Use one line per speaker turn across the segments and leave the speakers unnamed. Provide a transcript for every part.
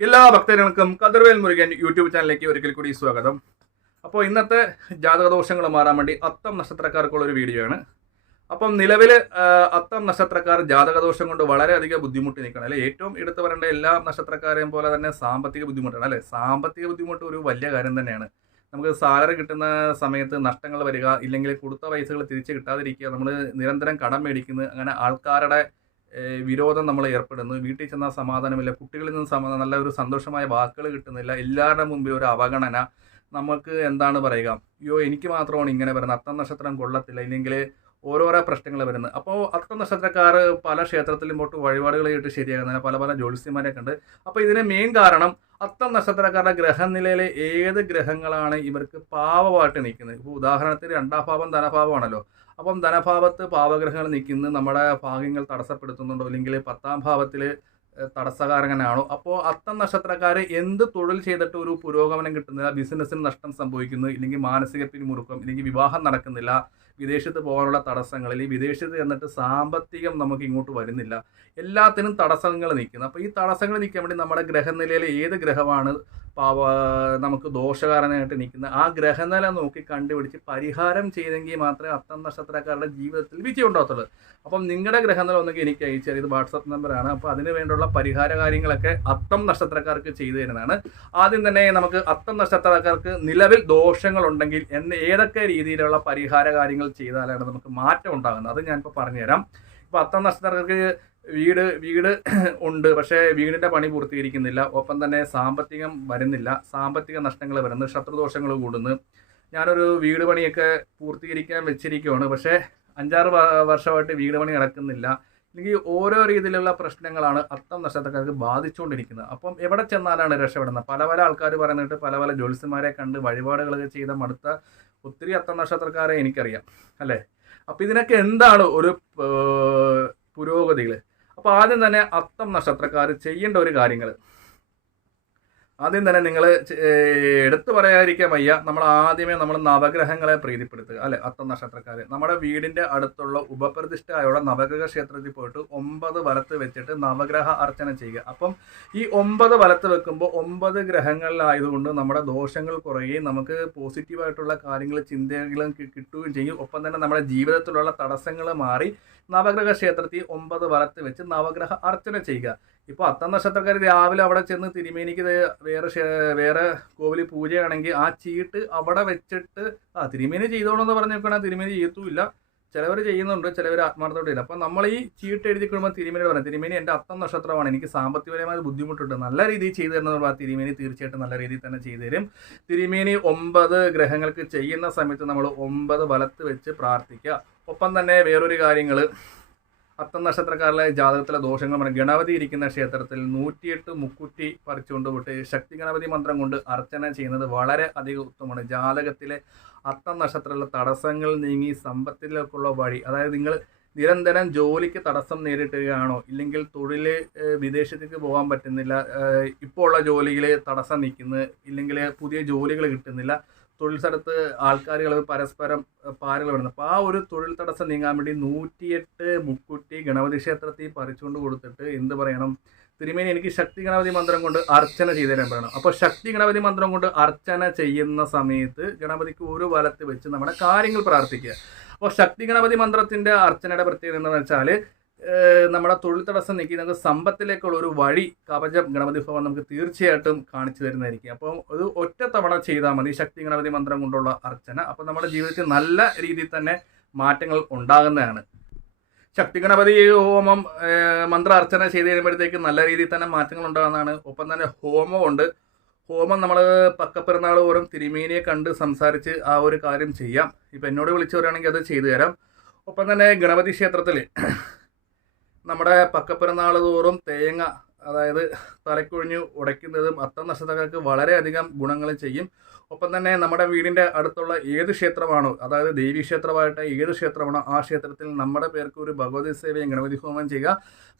എല്ലാ ഭക്തജനങ്ങൾക്കും കതിർവേൽ മുരുകൻ യൂട്യൂബ് ചാനലിലേക്ക് ഒരിക്കൽ കൂടി സ്വാഗതം. അപ്പോൾ ഇന്നത്തെ ജാതകദോഷങ്ങൾ മാറാൻ വേണ്ടി അത്തം നക്ഷത്രക്കാർക്കുള്ള ഒരു വീഡിയോ ആണ് അപ്പം നിലവിൽ അത്തം നക്ഷത്രക്കാർ ജാതകദോഷം കൊണ്ട് വളരെയധികം ബുദ്ധിമുട്ടി നിൽക്കണം അല്ലെ? ഏറ്റവും എടുത്തു പറയേണ്ട എല്ലാ നക്ഷത്രക്കാരെയും പോലെ തന്നെ സാമ്പത്തിക ബുദ്ധിമുട്ടാണ്. അല്ലെ? സാമ്പത്തിക ബുദ്ധിമുട്ട് ഒരു വലിയ കാര്യം തന്നെയാണ്. നമുക്ക് സാലറി കിട്ടുന്ന സമയത്ത് നഷ്ടങ്ങൾ വരിക ഇല്ലെങ്കിൽ കൊടുത്ത പൈസകൾ തിരിച്ച് കിട്ടാതിരിക്കുക നമ്മൾ നിരന്തരം കടം മേടിക്കുന്നത് അങ്ങനെ ആൾക്കാരുടെ വിരോധം നമ്മൾ ഏർപ്പെടുന്നു. വീട്ടിൽ ചെന്നാൽ സമാധാനമില്ല. കുട്ടികളിൽ നിന്ന് സമാധാനം നല്ല ഒരു സന്തോഷമായ വാക്കുകൾ കിട്ടുന്നില്ല. എല്ലാവരുടെ മുമ്പിൽ ഒരു അവഗണന. നമുക്ക് എന്താണ് പറയുക? അയ്യോ എനിക്ക് മാത്രമാണ് ഇങ്ങനെ വരുന്നത്. അത്തം നക്ഷത്രം കൊള്ളത്തില്ല. ഇല്ലെങ്കിൽ ഓരോരോ പ്രശ്നങ്ങൾ വരുന്നത്. അപ്പോൾ അത്തം നക്ഷത്രക്കാർ പല ക്ഷേത്രത്തിലും പോട്ട് വഴിപാടുകൾ ചെയ്തിട്ട് ശരിയാകുന്നില്ല. പല പല ജ്യോത്സ്യന്മാരെയൊക്കെ ഉണ്ട്. അപ്പോൾ ഇതിന് മെയിൻ കാരണം അത്തം നക്ഷത്രക്കാരുടെ ഗ്രഹനിലയിലെ ഏത് ഗ്രഹങ്ങളാണ് ഇവർക്ക് പാവമായിട്ട് നിൽക്കുന്നത്? ഇപ്പോൾ ഉദാഹരണത്തിന് രണ്ടാം ഭാവം ധനഭാവമാണല്ലോ അപ്പം ധനഭാവത്ത് പാവഗ്രഹങ്ങൾ നിൽക്കുന്നത് നമ്മുടെ ഭാഗ്യങ്ങൾ തടസ്സപ്പെടുത്തുന്നുണ്ടോ? അല്ലെങ്കിൽ പത്താം ഭാവത്തിൽ തടസ്സകാരകനാണോ? അപ്പോൾ അത്തം നക്ഷത്രക്കാർ എന്ത് തൊഴിൽ ചെയ്തിട്ട് ഒരു പുരോഗമനം കിട്ടുന്നില്ല ബിസിനസ്സിന് നഷ്ടം സംഭവിക്കുന്നു ഇല്ലെങ്കിൽ മാനസിക പിരിമുറുക്കം ഇല്ലെങ്കിൽ വിവാഹം നടക്കുന്നില്ല വിദേശത്ത് പോകാനുള്ള തടസ്സങ്ങൾ അല്ലെങ്കിൽ വിദേശത്ത് ചെന്നിട്ട് സാമ്പത്തികം നമുക്ക് ഇങ്ങോട്ട് വരുന്നില്ല. എല്ലാത്തിനും തടസ്സങ്ങൾ നിൽക്കുന്നു. അപ്പോൾ ഈ തടസ്സങ്ങൾ നിൽക്കാൻ വേണ്ടി നമ്മുടെ ഗ്രഹനിലയിലെ ഏത് ഗ്രഹമാണ് പാവ നമുക്ക് ദോഷകാരനായിട്ട് നിൽക്കുന്നത്? ആ ഗ്രഹനില നോക്കി കണ്ടുപിടിച്ച് പരിഹാരം ചെയ്തെങ്കിൽ മാത്രമേ അത്തം നക്ഷത്രക്കാരുടെ ജീവിതത്തിൽ വിജയം ഉണ്ടാകത്തുള്ളൂ അപ്പം നിങ്ങളുടെ ഗ്രഹനില ഒന്നെങ്കിൽ എനിക്ക് അയച്ചാൽ ഇത് വാട്സപ്പ് നമ്പറാണ്. അപ്പോൾ അതിന് വേണ്ടിയുള്ള പരിഹാര കാര്യങ്ങളൊക്കെ അത്തം നക്ഷത്രക്കാർക്ക് ചെയ്തു തരുന്നതാണ്. ആദ്യം തന്നെ നമുക്ക് അത്തം നക്ഷത്രക്കാർക്ക് നിലവിൽ ദോഷങ്ങളുണ്ടെങ്കിൽ എന്ന് ഏതൊക്കെ രീതിയിലുള്ള പരിഹാര കാര്യങ്ങൾ ചെയ്താലാണ് നമുക്ക് മാറ്റം ഉണ്ടാകുന്നത്? അത് ഞാനിപ്പോൾ പറഞ്ഞുതരാം. ഇപ്പോൾ അത്തം നക്ഷത്രക്കാർക്ക് വീട് വീട് ഉണ്ട്. പക്ഷേ വീടിന്റെ പണി പൂർത്തീകരിക്കുന്നില്ല. ഒപ്പം തന്നെ സാമ്പത്തികം വരുന്നില്ല. സാമ്പത്തിക നഷ്ടങ്ങൾ വരുന്നു. ശത്രുദോഷങ്ങൾ കൂടുന്നു. ഞാനൊരു വീട് പണിയൊക്കെ പൂർത്തീകരിക്കാൻ വെച്ചിരിക്കുകയാണ് പക്ഷേ അഞ്ചാറ് വർഷമായിട്ട് വീട് പണി നടക്കുന്നില്ല. അല്ലെങ്കിൽ ഓരോ രീതിയിലുള്ള പ്രശ്നങ്ങളാണ് അത്തം നക്ഷത്രക്കാർക്ക് ബാധിച്ചുകൊണ്ടിരിക്കുന്നത്. അപ്പം എവിടെ ചെന്നാലാണ് രക്ഷപ്പെടുന്നത്? പല പല ആൾക്കാർ പറയുന്നിട്ട് പല പല ജ്യോത്സ്യന്മാരെ കണ്ട് വഴിപാടുകളൊക്കെ ചെയ്ത മടുത്ത ഒത്തിരി അത്തം നക്ഷത്രക്കാരെ എനിക്കറിയാം. അല്ലേ? അപ്പം ഇതിനൊക്കെ എന്താണ് ഒരു പുരോഗതികൾ അപ്പോൾ ആദ്യം തന്നെ അത്തം നക്ഷത്രക്കാർ ചെയ്യേണ്ട ഒരു കാര്യങ്ങൾ ആദ്യം തന്നെ നിങ്ങൾ എടുത്തു പറയാതിരിക്കാൻ വയ്യ. നമ്മൾ ആദ്യമേ നമ്മൾ നവഗ്രഹങ്ങളെ പ്രീതിപ്പെടുത്തുക അല്ലെ? അത്ത നക്ഷത്രക്കാർ നമ്മുടെ വീടിന്റെ അടുത്തുള്ള ഉപപ്രതിഷ്ഠയുള്ള നവഗ്രഹ ക്ഷേത്രത്തിൽ പോയിട്ട് ഒമ്പത് വലത്ത് വെച്ചിട്ട് നവഗ്രഹ അർച്ചന ചെയ്യുക. അപ്പം ഈ ഒമ്പത് വലത്ത് വെക്കുമ്പോൾ ഒമ്പത് ഗ്രഹങ്ങളിലായതുകൊണ്ട് നമ്മുടെ ദോഷങ്ങൾ കുറയുകയും നമുക്ക് പോസിറ്റീവായിട്ടുള്ള കാര്യങ്ങൾ ചിന്തകളും കിട്ടുകയും ചെയ്യും. ഒപ്പം തന്നെ നമ്മുടെ ജീവിതത്തിലുള്ള തടസ്സങ്ങൾ മാറി നവഗ്രഹ ക്ഷേത്രത്തിൽ ഒമ്പത് വലത്ത് വെച്ച് നവഗ്രഹ അർച്ചന ചെയ്യുക. ഇപ്പോൾ അത്തം നക്ഷത്രക്കാർ രാവിലെ അവിടെ ചെന്ന് തിരുമേനിക്ക് വേറെ വേറെ കോവിലിൽ പൂജയാണെങ്കിൽ ആ ചീട്ട് അവിടെ വെച്ചിട്ട് ആ തിരുമേനി ചെയ്തോളെന്ന് പറഞ്ഞു നോക്കുകയാണെങ്കിൽ തിരുമേനി ചെയ്യത്തുമില്ല. ചിലവർ ചെയ്യുന്നുണ്ട് ചിലവർ ആത്മാർത്ഥത്തോടെ ഇല്ല അപ്പം നമ്മൾ ഈ ചീട്ട് എഴുതി കഴിയുമ്പോൾ തിരുമേനി പറയാം തിരുമേനി എന്റെ അത്തം നക്ഷത്രമാണ്. എനിക്ക് സാമ്പത്തികപരമായ ബുദ്ധിമുട്ടുണ്ട്. നല്ല രീതിയിൽ ചെയ്തു തരുന്ന തിരുമേനി തീർച്ചയായിട്ടും നല്ല രീതിയിൽ തന്നെ ചെയ്തു തരും. തിരുമേനി ഒമ്പത് ഗ്രഹങ്ങൾക്ക് ചെയ്യുന്ന സമയത്ത് നമ്മൾ ഒമ്പത് വലത്ത് വെച്ച് പ്രാർത്ഥിക്കുക. ഒപ്പം തന്നെ വേറൊരു കാര്യങ്ങൾ അത്തം നക്ഷത്രക്കാരിലെ ജാതകത്തിലെ ദോഷങ്ങൾ പറഞ്ഞ ഗണപതി ഇരിക്കുന്ന ക്ഷേത്രത്തിൽ നൂറ്റിയെട്ട് മുക്കുറ്റി പറിച്ചുകൊണ്ട് വിട്ട് ശക്തി ഗണപതി മന്ത്രം കൊണ്ട് അർച്ചന ചെയ്യുന്നത് വളരെ അധികം ഉത്തമമാണ്. ജാതകത്തിലെ അത്തം നക്ഷത്രത്തിലെ തടസ്സങ്ങൾ നീങ്ങി സമ്പത്തിലേക്കുള്ള വഴി അതായത് നിങ്ങൾ നിരന്തരം ജോലിക്ക് തടസ്സം നേരിട്ടുകയാണോ ഇല്ലെങ്കിൽ തൊഴിൽ വിദേശത്തേക്ക് പോകാൻ പറ്റുന്നില്ല ഇപ്പോൾ ഉള്ള ജോലിയിൽ തടസ്സം നിൽക്കുന്നു ഇല്ലെങ്കിൽ പുതിയ ജോലികൾ കിട്ടുന്നില്ല തൊഴിൽ സ്ഥലത്ത് ആൾക്കാരുകൾ പരസ്പരം പാരകൾ വരുന്നത് അപ്പോൾ ആ ഒരു തൊഴിൽ തടസ്സം നീങ്ങാൻ വേണ്ടി നൂറ്റിയെട്ട് മുക്കുറ്റി ഗണപതി ക്ഷേത്രത്തിൽ പറിച്ചുകൊണ്ട് കൊടുത്തിട്ട് എന്ത് പറയണം? തിരുമേനി എനിക്ക് ശക്തി ഗണപതി മന്ത്രം കൊണ്ട് അർച്ചന ചെയ്തു തരാൻ പറയണം. അപ്പോൾ ശക്തി ഗണപതി മന്ത്രം കൊണ്ട് അർച്ചന ചെയ്യുന്ന സമയത്ത് ഗണപതിക്ക് ഒരു വലത്ത് വെച്ച് നമ്മുടെ കാര്യങ്ങൾ പ്രാർത്ഥിക്കുക. അപ്പോൾ ശക്തി ഗണപതി മന്ത്രത്തിന്റെ അർച്ചനയുടെ പ്രത്യേകത എന്താണെന്ന് വെച്ചാൽ നമ്മുടെ തൊഴിൽ തടസ്സം നീക്കി നമുക്ക് സമ്പത്തിലേക്കുള്ള ഒരു വഴി കവചം ഗണപതി ഭവൻ നമുക്ക് തീർച്ചയായിട്ടും കാണിച്ചു തരുന്നതായിരിക്കും. അപ്പോൾ ഒരു ഒറ്റ തവണ ചെയ്താൽ മതി. ശക്തി ഗണപതി മന്ത്രം കൊണ്ടുള്ള അർച്ചന. അപ്പോൾ നമ്മുടെ ജീവിതത്തിൽ നല്ല രീതിയിൽ തന്നെ മാറ്റങ്ങൾ ഉണ്ടാകുന്നതാണ്. ശക്തി ഗണപതി ഹോമം മന്ത്ര അർച്ചന ചെയ്ത് കഴിയുമ്പോഴത്തേക്ക് നല്ല രീതിയിൽ തന്നെ മാറ്റങ്ങൾ ഉണ്ടാകുന്നതാണ്. ഒപ്പം തന്നെ ഹോമമുണ്ട് ഹോമം നമ്മൾ പക്കപ്പിറന്നാൾ പോലും തിരുമേനിയെ കണ്ട് സംസാരിച്ച് ആ ഒരു കാര്യം ചെയ്യാം. ഇപ്പം എന്നോട് വിളിച്ചു പറയുകയാണെങ്കിൽ അത് ചെയ്തു തരാം. ഒപ്പം തന്നെ ഗണപതി ക്ഷേത്രത്തിൽ നമ്മുടെ പക്കപ്പിറന്നാൾ തോറും തേങ്ങ അതായത് തലക്കൊഴിഞ്ഞ് ഉടയ്ക്കുന്നതും അത്തം നക്ഷത്രക്കാർക്ക് വളരെയധികം ഗുണങ്ങൾ ചെയ്യും. ഒപ്പം തന്നെ നമ്മുടെ വീടിന്റെ അടുത്തുള്ള ഏത് ക്ഷേത്രമാണോ അതായത് ദേവീ ക്ഷേത്രമായിട്ട് ഏത് ക്ഷേത്രമാണോ ആ ക്ഷേത്രത്തിൽ നമ്മുടെ പേർക്ക് ഒരു ഭഗവതി സേവയും ഗണപതി ഹോമം ചെയ്യുക.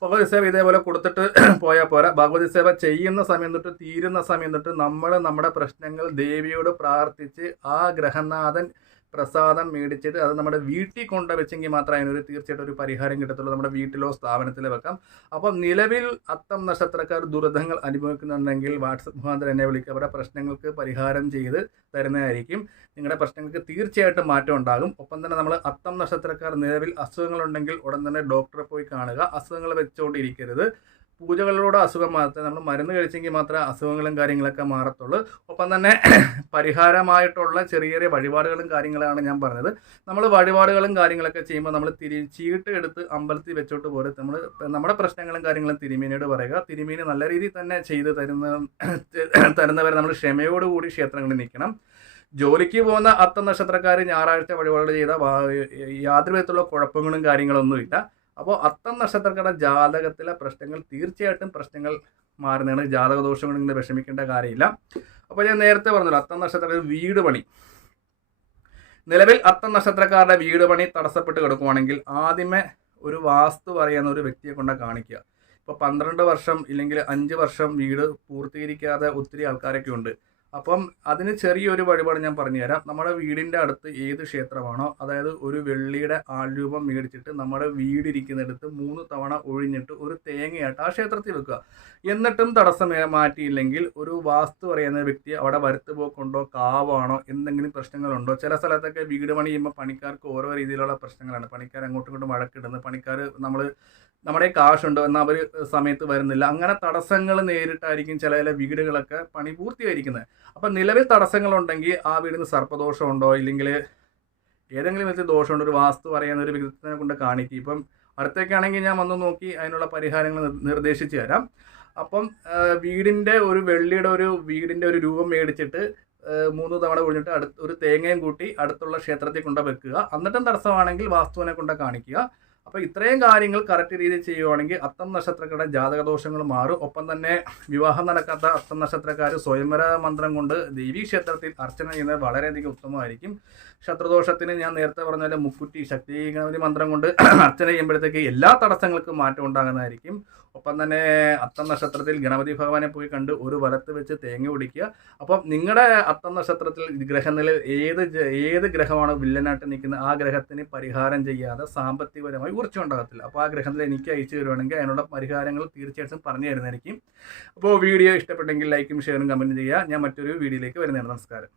ഭഗവതി സേവ ഇതേപോലെ കൊടുത്തിട്ട് പോയാൽ പോരാ. ഭഗവതി സേവ ചെയ്യുന്ന സമയം തൊട്ട് തീരുന്ന സമയം തൊട്ട് നമ്മൾ നമ്മുടെ പ്രശ്നങ്ങൾ ദേവിയോട് പ്രാർത്ഥിച്ച് ആ ഗ്രഹനാഥൻ പ്രസാദം മേടിച്ചിട്ട് അത് നമ്മുടെ വീട്ടിൽ കൊണ്ട് വെച്ചെങ്കിൽ മാത്രമേ അതിനൊരു തീർച്ചയായിട്ടും ഒരു പരിഹാരം കിട്ടത്തുള്ളൂ. നമ്മുടെ വീട്ടിലോ സ്ഥാപനത്തിലോ വെക്കാം. അപ്പം നിലവിൽ അത്തം നക്ഷത്രക്കാർ ദുരിതങ്ങൾ അനുഭവിക്കുന്നുണ്ടെങ്കിൽ വാട്സപ്പ് മുഖാന്തരം എന്നെ വിളിക്കുക. അവരുടെ പ്രശ്നങ്ങൾക്ക് പരിഹാരം ചെയ്ത് തരുന്നതായിരിക്കും. നിങ്ങളുടെ പ്രശ്നങ്ങൾക്ക് തീർച്ചയായിട്ടും മാറ്റം ഉണ്ടാകും. ഒപ്പം തന്നെ നമ്മൾ അത്തം നക്ഷത്രക്കാർ നിലവിൽ അസുഖങ്ങളുണ്ടെങ്കിൽ ഉടൻ തന്നെ ഡോക്ടറെ പോയി കാണുക. അസുഖങ്ങൾ വെച്ചുകൊണ്ടിരിക്കരുത് പൂജകളിലൂടെ അസുഖം മാറത്തെ നമ്മൾ മരുന്ന് കഴിച്ചെങ്കിൽ മാത്രമേ അസുഖങ്ങളും കാര്യങ്ങളൊക്കെ മാറത്തുള്ളൂ. ഒപ്പം തന്നെ പരിഹാരമായിട്ടുള്ള ചെറിയ ചെറിയ വഴിപാടുകളും കാര്യങ്ങളാണ് ഞാൻ പറഞ്ഞത്. നമ്മൾ വഴിപാടുകളും കാര്യങ്ങളൊക്കെ ചെയ്യുമ്പോൾ നമ്മൾ തിരി ചീട്ട് എടുത്ത് അമ്പലത്തിൽ വെച്ചോട്ട് പോലെ നമ്മൾ നമ്മുടെ പ്രശ്നങ്ങളും കാര്യങ്ങളും തിരുമീനോട് പറയുക. തിരുമീന് നല്ല രീതിയിൽ തന്നെ ചെയ്ത് തരുന്ന തരുന്നവരെ നമ്മൾ ക്ഷമയോടുകൂടി ക്ഷേത്രങ്ങളിൽ നിൽക്കണം. ജോലിക്ക് പോകുന്ന അത്ത നക്ഷത്രക്കാർ ഞായറാഴ്ച വഴിപാടുകൾ ചെയ്ത യാതൊരു വിധത്തിലുള്ള കുഴപ്പങ്ങളും കാര്യങ്ങളൊന്നുമില്ല. അപ്പോൾ അത്തം നക്ഷത്രക്കാരുടെ ജാതകത്തിലെ പ്രശ്നങ്ങൾ തീർച്ചയായിട്ടും പ്രശ്നങ്ങൾ മാറുന്നതാണ്. ജാതക കൊണ്ട് നിങ്ങൾ വിഷമിക്കേണ്ട കാര്യമില്ല. അപ്പോൾ ഞാൻ നേരത്തെ പറഞ്ഞല്ലോ അത്തം നക്ഷത്രക്കാർ വീട് പണി. നിലവിൽ അത്തം നക്ഷത്രക്കാരുടെ വീട് പണി തടസ്സപ്പെട്ട് കിടക്കുവാണെങ്കിൽ ആദ്യമേ ഒരു വാസ്തു പറയുന്ന ഒരു വ്യക്തിയെ കൊണ്ട് കാണിക്കുക. ഇപ്പോൾ പന്ത്രണ്ട് വർഷം ഇല്ലെങ്കിൽ അഞ്ച് വർഷം വീട് പൂർത്തീകരിക്കാതെ ഒത്തിരി ആൾക്കാരൊക്കെ ഉണ്ട്. അപ്പം അതിന് ചെറിയൊരു വഴിപാട് ഞാൻ പറഞ്ഞുതരാം. നമ്മുടെ വീടിന്റെ അടുത്ത് ഏത് ക്ഷേത്രമാണോ അതായത് ഒരു വെള്ളിയുടെ ആൾരൂപം മേടിച്ചിട്ട് നമ്മുടെ വീടിരിക്കുന്നിടത്ത് മൂന്ന് തവണ ഒഴിഞ്ഞിട്ട് ഒരു തേങ്ങയായിട്ട് ആ ക്ഷേത്രത്തിൽ വെക്കുക. എന്നിട്ടും തടസ്സം മാറ്റിയില്ലെങ്കിൽ ഒരു വാസ്തു പറയുന്ന വ്യക്തി അവിടെ വരുത്തുപോക്കുണ്ടോ കാവാണോ എന്തെങ്കിലും പ്രശ്നങ്ങളുണ്ടോ? ചില സ്ഥലത്തൊക്കെ വീട് പണി ചെയ്യുമ്പോൾ പണിക്കാർക്ക് ഓരോ രീതിയിലുള്ള പ്രശ്നങ്ങളാണ്. പണിക്കാർ അങ്ങോട്ടും ഇങ്ങോട്ടും വഴക്കിടുന്നത് പണിക്കാർ നമ്മൾ നമ്മുടെ കാശുണ്ടോ എന്നാൽ അവർ സമയത്ത് വരുന്നില്ല. അങ്ങനെ തടസ്സങ്ങൾ നേരിട്ടായിരിക്കും ചില ചില വീടുകളൊക്കെ പണി പൂർത്തീകരിക്കുന്നത് അപ്പം നിലവിൽ തടസ്സങ്ങളുണ്ടെങ്കിൽ ആ വീടിന് സർപ്പദോഷമുണ്ടോ? ഇല്ലെങ്കിൽ ഏതെങ്കിലും വിധത്തിൽ ദോഷമുണ്ടോ? ഒരു വാസ്തു പറയുന്ന ഒരു വിദഗ്ധനെ കൊണ്ട് കാണിക്കും. ഇപ്പം അടുത്തേക്കാണെങ്കിൽ ഞാൻ വന്ന് നോക്കി അതിനുള്ള പരിഹാരങ്ങൾ നിർദ്ദേശിച്ചു തരാം. അപ്പം വീടിന്റെ ഒരു വെള്ളിയുടെ ഒരു വീടിന്റെ ഒരു രൂപം മേടിച്ചിട്ട് മൂന്ന് തവണ ഒഴിഞ്ഞിട്ട് അടുത്ത് ഒരു തേങ്ങയും കൂട്ടി അടുത്തുള്ള ക്ഷേത്രത്തിൽ കൊണ്ട് വെക്കുക എന്നിട്ടും തടസ്സമാണെങ്കിൽ വാസ്തുവിനെ കൊണ്ട് കാണിക്കുക. അപ്പോൾ ഇത്രയും കാര്യങ്ങൾ കറക്റ്റ് രീതിയിൽ ചെയ്യുവാണെങ്കിൽ അത്തം നക്ഷത്രക്കാരുടെ ജാതകദോഷങ്ങൾ മാറും. ഒപ്പം തന്നെ വിവാഹം നടക്കാത്ത അത്തം നക്ഷത്രക്കാർ സ്വയംവര മന്ത്രം കൊണ്ട് ദേവീ ക്ഷേത്രത്തിൽ അർച്ചന ചെയ്യുന്നത് വളരെയധികം ഉത്തമമായിരിക്കും. ശത്രുദോഷത്തിന് ഞാൻ നേരത്തെ പറഞ്ഞ മുക്കുറ്റി ശക്തി മന്ത്രം കൊണ്ട് അർച്ചന ചെയ്യുമ്പോഴത്തേക്ക് എല്ലാ തടസ്സങ്ങൾക്കും മാറ്റം ഉണ്ടാകുന്നതായിരിക്കും. ഒപ്പം തന്നെ അത്തം നക്ഷത്രത്തിൽ ഗണപതി ഭഗവാനെ പോയി കണ്ട് ഒരു വലത്ത് വെച്ച് തേങ്ങ പിടിക്കുക. അപ്പം നിങ്ങളുടെ അത്തം നക്ഷത്രത്തിൽ ഗ്രഹനില ഏത് ഏത് ഗ്രഹമാണ് വില്ലനായിട്ട് നിൽക്കുന്നത് ആ ഗ്രഹത്തിന് പരിഹാരം ചെയ്യാതെ സാമ്പത്തികപരമായി ഊർജം ഉണ്ടാകത്തില്ല അപ്പോൾ ആ ഗ്രഹത്തിൽ എനിക്ക് അയച്ചു തരുവാണെങ്കിൽ അതിനുള്ള പരിഹാരങ്ങൾ തീർച്ചയായിട്ടും പറഞ്ഞു തരുന്നതായിരിക്കും. അപ്പോൾ വീഡിയോ ഇഷ്ടപ്പെട്ടെങ്കിൽ ലൈക്കും ഷെയറും കമന്റ് ചെയ്യുക. ഞാൻ മറ്റൊരു വീഡിയോയിലേക്ക് വരുന്നതാണ്. നമസ്കാരം.